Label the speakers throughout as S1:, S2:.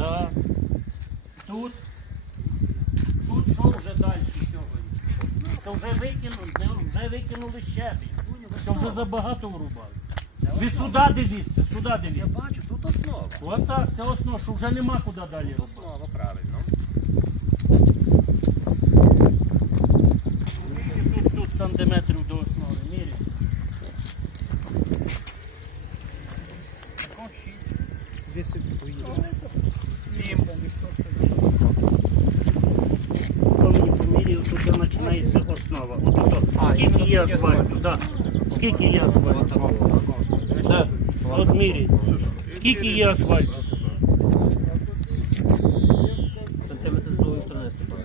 S1: Да. Тут. Тут що вже далі сьогодні? Це вже викинули, вже викинули щебінь. Це вже забагато врубали. Ви сюди дивіться, сюди
S2: Я
S1: дивіться.
S2: бачу, тут основа.
S1: Ось так, це основа, що вже нема куди далі. робити.
S2: Основа, правильно.
S1: Міряйте Тут, тут сантиметрів до основи. Міряйте.
S2: Сім.
S1: Міряю, тут починається основа. От, от, скільки є асфальту? Да. Скільки є асфальту? Да. От міряйте. Скільки є асфальту?
S2: Сантиметр з другої сторони, Степан.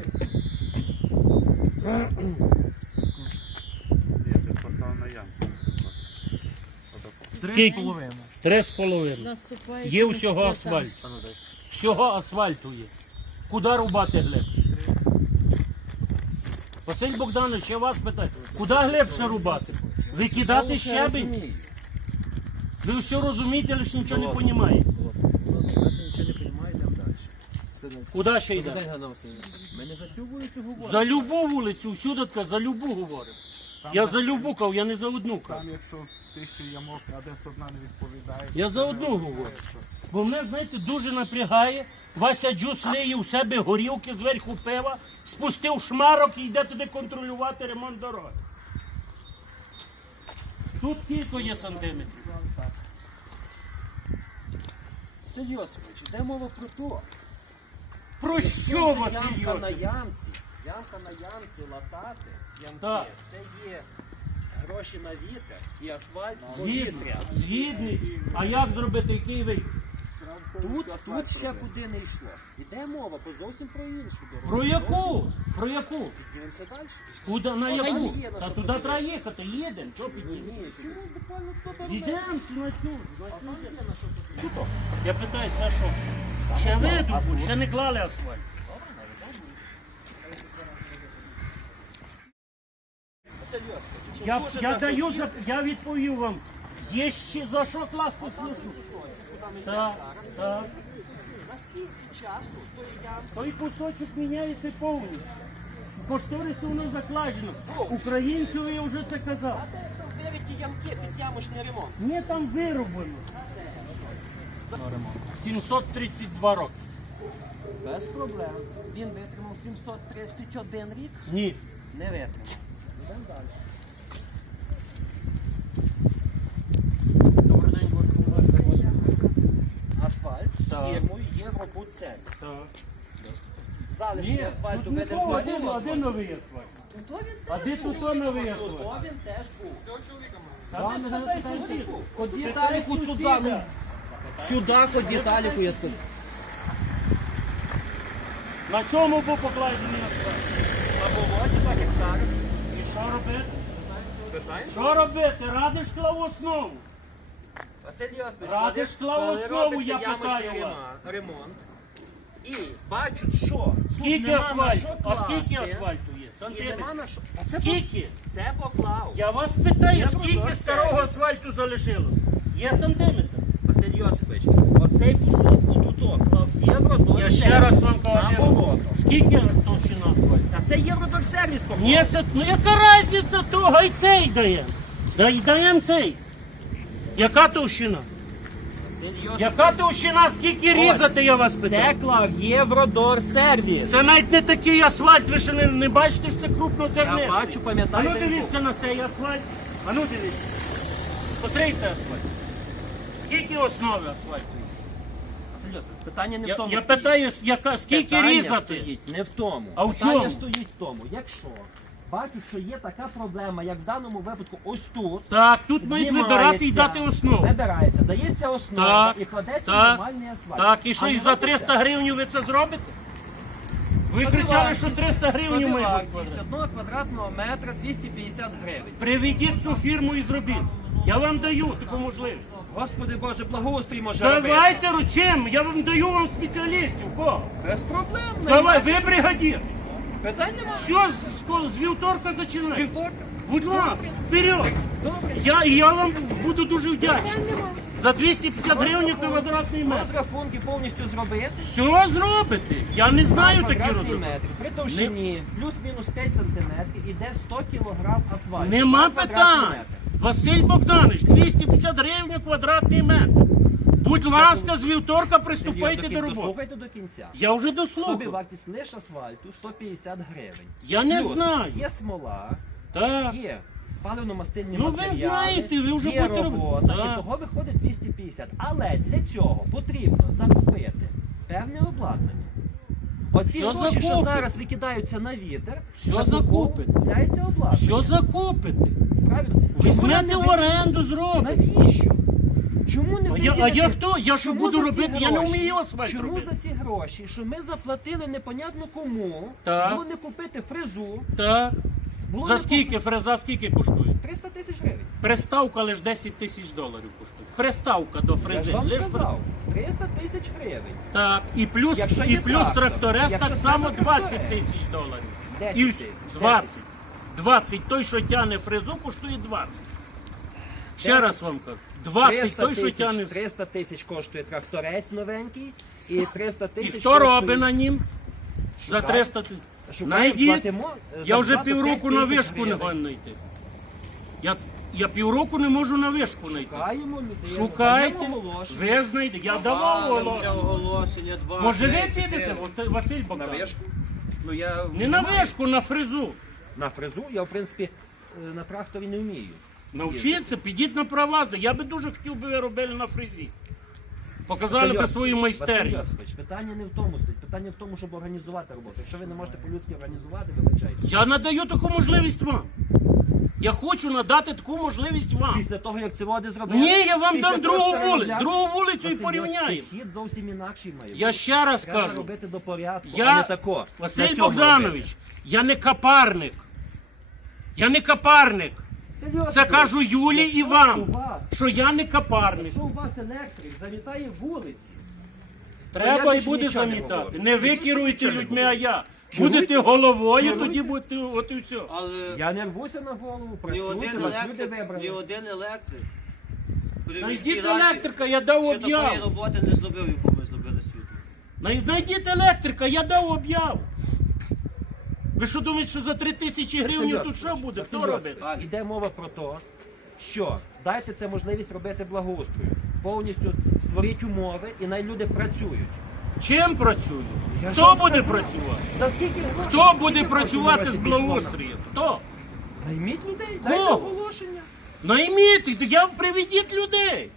S1: Скільки? Три з половиною. Є всього асфальт. Всього асфальту є. Куди рубати глибше? Василь Богданович, я вас питаю, куди глибше рубати? Викидати щебень? Ви все розумієте, лише нічого не розумієте.
S2: Якщо нічого не розуміє, йдемо далі.
S1: Куди ще йде?
S2: Ми не за цю вулицю говоримо.
S1: За любу вулицю, всюди така, за любу говоримо. Я за любу кав, я не за одну кав.
S3: Там, якщо тисячу ямок, а десь одна не відповідає.
S1: Я за одну говорю. Бо мене, знаєте, дуже напрягає. Вася Джус лиє у себе горілки зверху пива, спустив шмарок і йде туди контролювати ремонт дороги. Тут кілько є сантиметрів.
S2: Василь Йосипович, йде мова про то.
S1: Про
S2: Якщо
S1: що,
S2: вже
S1: Василь
S2: ямка на
S1: Йосипович?
S2: ямці, ямка на ямці латати, ямки,
S1: Так.
S2: це є гроші на вітер і асфальт повітря.
S1: згідний. А як зробити який вихід?
S2: Тут, тут ще куди не йшло. Іде мова про зовсім про іншу дорогу.
S1: Про яку? Про яку?
S2: Дивимося далі.
S1: Куди на яку?
S2: є на
S1: Та
S2: що
S1: туди
S2: подивитися.
S1: треба їхати, їдемо. Що підійти?
S2: Ні, чому буквально хто
S1: Йдемо на цю. на цю. Я питаю, це що? Ще видрубуть, ще не клали асфальт. Я, я даю, я відповів вам. Є ще за що класти служу? Так, так.
S2: наскільки часу тої ямки
S1: Той кусочок міняється повністю. У кошторису воно закладено. Українцю я вже це казав.
S2: вивіті ямки під ямочний ремонт.
S1: Ні, там вироблено. 732 роки.
S2: Без проблем. Він витримав 731 рік,
S1: Ні.
S2: не витримав. Йдемо далі.
S1: Добрий день, Боже.
S2: Асфальт з
S1: Так.
S2: Євробудсервіс.
S1: Так.
S2: Залишки
S1: Ні,
S2: асфальту
S1: тут
S2: ви
S1: не
S2: не
S1: то, один,
S2: збачили?
S1: новий асфальт.
S2: То він
S1: А де тут то новий
S2: тут
S1: асфальт?
S2: він теж був.
S1: Та ти спитай
S4: сюди, ну, сюди, код Віталіку, я скажу.
S1: На чому був покладений асфальт?
S2: На болоті, так як зараз.
S1: І що робити?
S2: Питаємо?
S1: Що робити? Радиш клав основу.
S2: Василь Йосипович,
S1: Радиш
S2: коли-
S1: клав
S2: коли робиться
S1: я
S2: ямочний
S1: вас.
S2: рема- ремонт, і бачать, що тут
S1: Скільки
S2: нема на
S1: асфальту?
S2: що
S1: А скільки асфальту є?
S2: І нема
S1: Сантиметрів?
S2: на що. А це,
S1: Скільки?
S2: це поклав.
S1: Я вас питаю,
S2: Я
S1: скільки
S2: продав
S1: старого
S2: сервіс.
S1: асфальту залишилось? Є сантиметр.
S2: Василь Йосипович, оцей кусок отуток клав євро
S1: Я ще раз вам
S2: на
S1: кажу.
S2: болото.
S1: Скільки товщина асфальту?
S2: Та це євродорсервіс поклав.
S1: Ні, це, ну яка різниця того, і цей даємо. Дай, даємо цей. Яка товщина?
S2: Йосипович,
S1: Яка товщина, скільки різати, я вас
S2: це
S1: питаю?
S2: клав євродорсервіс.
S1: Це навіть не такий асфальт, ви ще не, не бачите, що це
S2: Я
S1: крупнозернистий.
S2: бачу,
S1: А ну дивіться на цей асфальт. А ну дивіться. Котрий це асфальт? Скільки основи асфальту?
S2: Василь питання не в
S1: Я,
S2: тому.
S1: я
S2: стоїть.
S1: питаю, яка, скільки
S2: Питання
S1: різати?
S2: стоїть не в тому.
S1: А в
S2: Питання
S1: чому?
S2: стоїть в тому, якщо бачать, що є така проблема, як в даному випадку ось тут.
S1: Так, тут мають
S2: знімається,
S1: вибирати і дати основу.
S2: Вибирається, дається основа
S1: Так,
S2: і кладеться
S1: так,
S2: нормальний асфальт.
S1: Так, і що і за 300 гривень ви це зробите? Ви кричали, що 300 гривень бути.
S2: Собівартість одного квадратного метра 250 гривень.
S1: Приведіть цю фірму і зробіть. Я вам даю таку можливість.
S2: Господи Боже, благоустрій може робити.
S1: Давайте ручем, я вам даю вам спеціалістів. Кого?
S2: Без проблем.
S1: Давай, ви бригадір.
S2: Питань немає.
S1: Що з, з вівторка починає?
S2: Вівторка.
S1: Будь ласка, вперед.
S2: Добре.
S1: Я, я вам буду дуже вдячний. За 250 гривень квадратний метр.
S2: Розрахунки повністю зробити.
S1: Все зробите. Я не знаю такі
S2: Квадратний
S1: розрахунки.
S2: метр. При товщині плюс-мінус 5 сантиметрів іде 100 кілограм асфальту.
S1: Нема
S2: На квадратний
S1: питань.
S2: метр.
S1: Василь Богданович, 250 гривень квадратний метр. Будь ласка, з вівторка приступайте до роботи.
S2: Дослухайте до кінця.
S1: Я вже
S2: Собі
S1: дослухав.
S2: вартість лише асфальту 150 гривень.
S1: Я не
S2: Плюс
S1: знаю.
S2: Є смола,
S1: Так.
S2: є паливно-мастильні
S1: Ну, ви
S2: матеріали,
S1: знаєте, ви вже
S2: є
S1: будете робити.
S2: робота,
S1: Так.
S2: і того виходить 250. Але для цього потрібно закупити певне обладнання. Оці
S1: Все
S2: гроші, що
S1: закупите.
S2: зараз викидаються на вітер,
S1: Все закупите.
S2: закуповується обладнання.
S1: Все закупите.
S2: Правильно? Чому
S1: Візьмете
S2: не
S1: в
S2: ви-
S1: оренду, зробите.
S2: Навіщо? Чому не
S1: А я, а
S2: виділити-
S1: я хто? Я що
S2: Чому
S1: буду
S2: за ці
S1: робити? Я не
S2: гроші-
S1: вмію асфальт
S2: Чому
S1: робити.
S2: за ці гроші, що ми заплатили непонятно кому,
S1: Так.
S2: було не купити фрезу,
S1: Так.
S2: було
S1: За
S2: не
S1: скільки фреза скільки коштує?
S2: купити 300 тисяч гривень.
S1: Приставка лише 10 тисяч доларів коштує. Приставка до
S2: Я ж вам
S1: Лиш
S2: сказав, 300 тисяч гривень.
S1: Так, і плюс,
S2: Якщо
S1: і
S2: є
S1: плюс
S2: трактор,
S1: тракторез
S2: якщо
S1: так само
S2: на
S1: 20
S2: тракторез.
S1: тисяч доларів.
S2: 10
S1: І
S2: тисяч,
S1: 20. 20. Той, що тягне фрезу, коштує 20. Ще
S2: 10.
S1: раз вам кажу. 20
S2: 300
S1: той, що
S2: тисяч, 300 тисяч коштує тракторець новенький, і 300
S1: І
S2: тисяч
S1: хто
S2: коштує...
S1: робить на нім? За 300 тисяч. Найдіть. Я вже півроку на вишку не
S2: гривень.
S1: знайти. Я, я півроку не можу на вишку знайти.
S2: Шукаємо людей.
S1: Шукайте,
S2: оголошення.
S1: ви знайдете. Я давав оголошення.
S4: оголошення, два.
S1: Може ви підете,
S4: чотири.
S1: От, Василь
S4: На вишку? Ну я...
S1: Не на вишку, на фрезу.
S2: На фрезу я, в принципі, е, на тракторі не вмію.
S1: Навчіться, підіть на права. Я би дуже хотів би ви робили на фрезі. Показали би свою
S2: Йосипович, Василь
S1: майстерність.
S2: Йосипович, питання не в тому стоїть. Питання в тому, щоб організувати роботу. Якщо ви не можете по-людськи організувати, вибачайте.
S1: Я надаю таку можливість вам. Я хочу надати таку можливість вам.
S2: Після того, як це води зробили.
S1: Ні, я вам
S2: після
S1: дам
S2: того,
S1: другу
S2: що
S1: вулицю, другу вулицю і
S2: Василь. Йосипович, Підхід зовсім інакший має
S1: Я
S2: бути.
S1: ще раз
S2: Треба
S1: кажу,
S2: робити до порядку, а не тако. На
S1: Василь
S2: цьому
S1: Богданович,
S2: робити.
S1: я не капарник. Я не капарник. Це кажу Юлі і вам,
S2: вас,
S1: що я не капарник.
S2: якщо у вас електрик завітає вулиці,
S1: Треба
S2: я
S1: і
S2: більше
S1: буде
S2: нічого не
S1: замітати.
S2: говорю.
S1: Не
S2: Я
S1: ви керуєте людьми, а я. Будете головою, тоді будете от і все.
S4: Але
S2: я не рвуся на голову,
S4: ні
S2: працюйте,
S4: один
S2: вас люди
S4: електрик, ні
S2: вибрали.
S4: один електрик. При міській
S1: Найдіть
S4: раді
S1: електрика, я дав
S4: Ще такої
S1: об'яву.
S4: роботи не зробив, яку ми зробили світло.
S1: Най- Знайдіть електрика, я дав об'яву. Ви що думаєте, що за 3 тисячі гривень тут що буде? Хто робить?
S2: Іде мова про те, що дайте це можливість робити благоустрою. Повністю створіть умови і най люди працюють.
S1: Чим працює?
S2: Я
S1: Хто буде
S2: сказав.
S1: працювати?
S2: За скільки грошей?
S1: Хто
S2: скільки
S1: буде працювати з благоустрієм? Хто?
S2: Найміть людей,
S1: Кого?
S2: дайте оголошення.
S1: Найміть, я приведіть людей.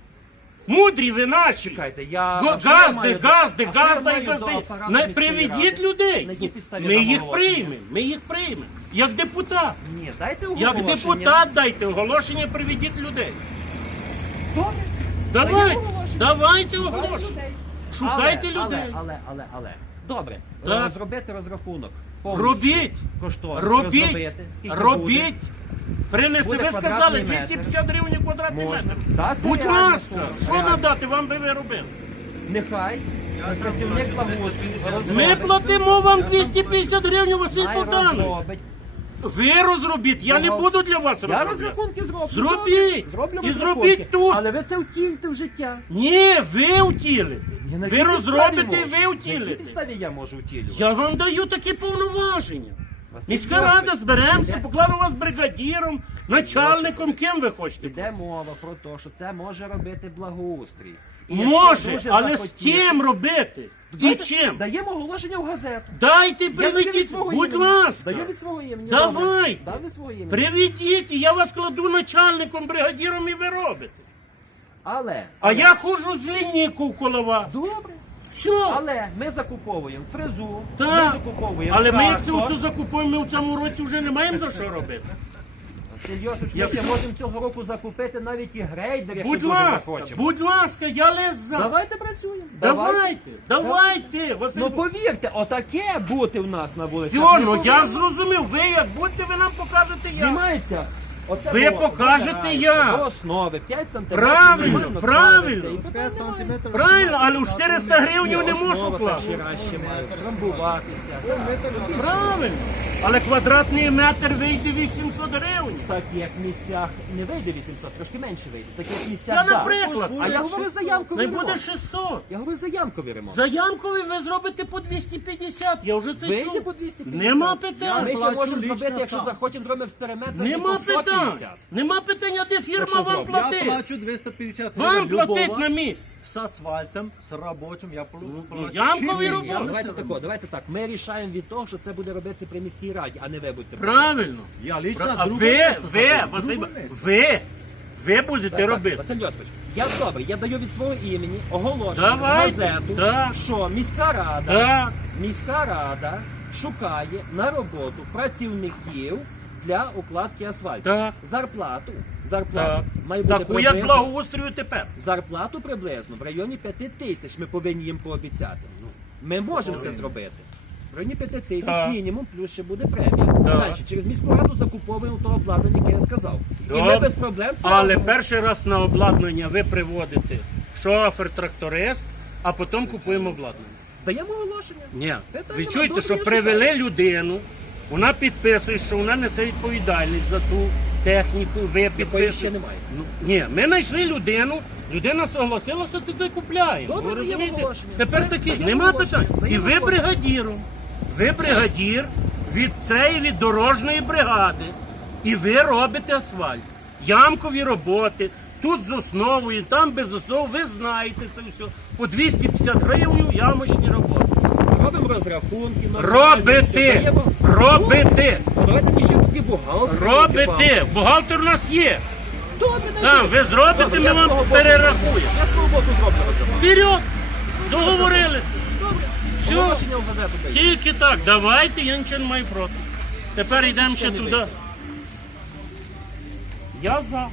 S1: Мудрі ви наші.
S2: Чекайте, я
S1: Го-
S2: а що я
S1: Газди,
S2: маю
S1: газди,
S2: а що я
S1: газди,
S2: маю до
S1: газди.
S2: апарату
S1: Не
S2: міської
S1: приведіть
S2: ради?
S1: людей.
S2: На якій підставі
S1: Ми їх
S2: оголошення?
S1: приймемо. Ми їх приймемо. Як депутат.
S2: Ні, дайте
S1: Як
S2: оголошення.
S1: депутат дайте оголошення, приведіть людей.
S2: Добре.
S1: Давайте, давайте оголошення.
S2: людей.
S1: Шукайте
S2: але,
S1: людей.
S2: Але, але, але, але. Добре.
S1: Так.
S2: Е, Зробити розрахунок. повністю.
S1: Робіть,
S2: Кошторис.
S1: робіть,
S2: розробити. Скільки
S1: робіть. Принести, ви сказали, 250 гривень квадратний
S2: Можна.
S1: метр.
S2: Да, це
S1: Будь ласка,
S2: сума,
S1: що
S2: реально.
S1: надати, вам би ви робили.
S2: Нехай працівник
S1: Ми платимо вам 250 гривень, Василь Богданович. Ви розробіть, я не буду для вас
S2: Я
S1: розробляти.
S2: розрахунки зроблю.
S1: Зробіть.
S2: Зроблю
S1: І
S2: розрахунки.
S1: зробіть тут.
S2: Але ви це втільте в життя.
S1: Ні, ви втілите.
S2: Ні, на
S1: Ви розробите і
S2: можу?
S1: ви
S2: На якій
S1: втілите.
S2: підставі я можу втілювати?
S1: Я вам даю такі повноваження. Міська рада зберемося, покладу вас бригадіром, начальником, ким ви хочете.
S2: Іде мова про те, що це може робити благоустрій. І якщо
S1: Може,
S2: дуже
S1: але з
S2: захотіти-
S1: ким робити? І чим?
S2: Даємо оголошення в газету.
S1: Дайте,
S2: Я даю від
S1: приведіть,
S2: свого
S1: будь
S2: імені.
S1: ласка.
S2: Даю від свого імені.
S1: Давайте.
S2: Добре. Дав від свого імені.
S1: Приведіть, і я вас кладу начальником, бригадіром і ви робите.
S2: Але,
S1: А я ходжу з лінійку коло вас.
S2: добре.
S1: Все.
S2: Але ми закуповуємо фрезу, ми закуповуємо
S1: Але ми як це
S2: трактор.
S1: все закупуємо, ми в цьому році вже не маємо за що робити.
S2: Василь ми ще можемо цього року закупити навіть і грейдер, якщо
S1: Будь
S2: дуже
S1: ласка,
S2: захочемо.
S1: будь ласка, я лез за.
S2: Давайте працюємо.
S1: Давайте, давайте, Василь.
S2: Ну повірте, отаке бути в нас на вулиці.
S1: Все, ну я зрозумів. Ви як будете, ви нам покажете як.
S2: Знімається Оце
S1: Ви
S2: було,
S1: покажете
S2: забирається
S1: як.
S2: До основи 5 см.
S1: Правильно, правильно.
S3: 5 сантиметрів.
S1: Правильно, але у 400 гривень не можу
S2: Основа
S1: класти.
S2: перший раз ще має трамбуватися.
S1: Правильно. Але квадратний метр вийде 800 гривень.
S2: В таких місцях не вийде 800, трошки менше вийде. В таких місцях,
S1: Я,
S2: да.
S1: наприклад,
S2: А я говорю за ямковий
S1: не буде
S2: ремонт.
S1: 600.
S2: Я говорю за ямковий ремонт.
S1: За ямковий ви зробите по 250. Я вже це
S2: Вийде
S1: чув.
S2: по 250.
S1: Нема
S2: Ми ще
S3: плачу
S2: можемо
S3: лічно
S2: зробити, якщо
S3: сам.
S2: захочемо, зробимо експеримент, вийде
S1: Нема
S2: по 150.
S1: питань. Нема питання, де фірма
S2: Якщо
S1: вам
S2: зробимо.
S3: Я
S1: платить.
S3: плачу 250
S1: Вам
S3: гривень
S1: платить
S3: любого.
S1: на місці.
S3: З асфальтом, з робочим, я плачу.
S1: ну, ямковий робочий.
S3: я
S2: Давайте тако, давайте так. Ми рішаємо від того, що це буде робитися при міській раді, а не ви будете.
S1: Правильно.
S3: Я лично
S1: А
S3: друге
S1: ви,
S3: місце
S1: ви,
S3: заберу,
S1: Василь,
S3: друге місце.
S1: ви, ви будете
S2: Так,
S1: робити.
S2: Василь Йосипович, я добре, я даю від свого імені оголошення в
S1: Давайте,
S2: газету,
S1: так.
S2: що міська рада,
S1: Так.
S2: міська рада шукає на роботу працівників для укладки асфальту.
S1: Так.
S2: Зарплату, зарплату
S1: Так.
S2: має бути
S1: Таку як
S2: приблизно,
S1: благоустрою тепер.
S2: зарплату приблизно в районі 5 тисяч ми повинні їм пообіцяти. Ми можемо це зробити. В районі 5 тисяч
S1: Так.
S2: мінімум, плюс ще буде премія.
S1: Так.
S2: Далі, через міську раду закуповуємо то обладнання, яке я сказав. І ми
S1: Добре.
S2: без проблем це
S1: Але
S2: робимо.
S1: перший раз на обладнання ви приводите шофер, тракторист, а потім купуємо обладнання.
S2: Даємо оголошення.
S1: Ні.
S2: Питання
S1: Ви чуєте,
S2: добре,
S1: що
S2: я
S1: привели людину, вона підписує, що вона несе відповідальність за ту техніку, ви
S2: Якої
S1: підписуєте.
S2: ще немає.
S1: Ну, ні, ми знайшли людину, людина согласилася, туди купляємо.
S2: Добре,
S1: Ви
S2: даємо
S1: розумієте?
S2: оголошення.
S1: Тепер
S2: Все,
S1: такі,
S2: даємо
S1: нема
S2: оголошення.
S1: питань. І
S2: Даємо
S1: ви
S2: оголошення.
S1: бригадіром. Ви бригадір від цієї від дорожньої бригади. І ви робите асфальт. Ямкові роботи. Тут з основою, там без основи, ви знаєте це все. По 250 гривень ямочні роботи.
S2: Робимо розрахунки. нормально, все,
S1: Робите!
S2: Ну, давайте мені ще поки бухгалтер.
S1: Робите! Бухгалтер у нас є.
S2: Добре,
S1: Там, ви зробите, ми вам перерахуємо.
S2: Я свого боку зроблю. розрахунок.
S1: Вперед! Договорилися.
S2: Добре.
S1: Всьо.
S2: Оголошення в газету даю.
S1: Тільки так, давайте, я нічого не маю проти. Тепер йдемо ще туди. Я за.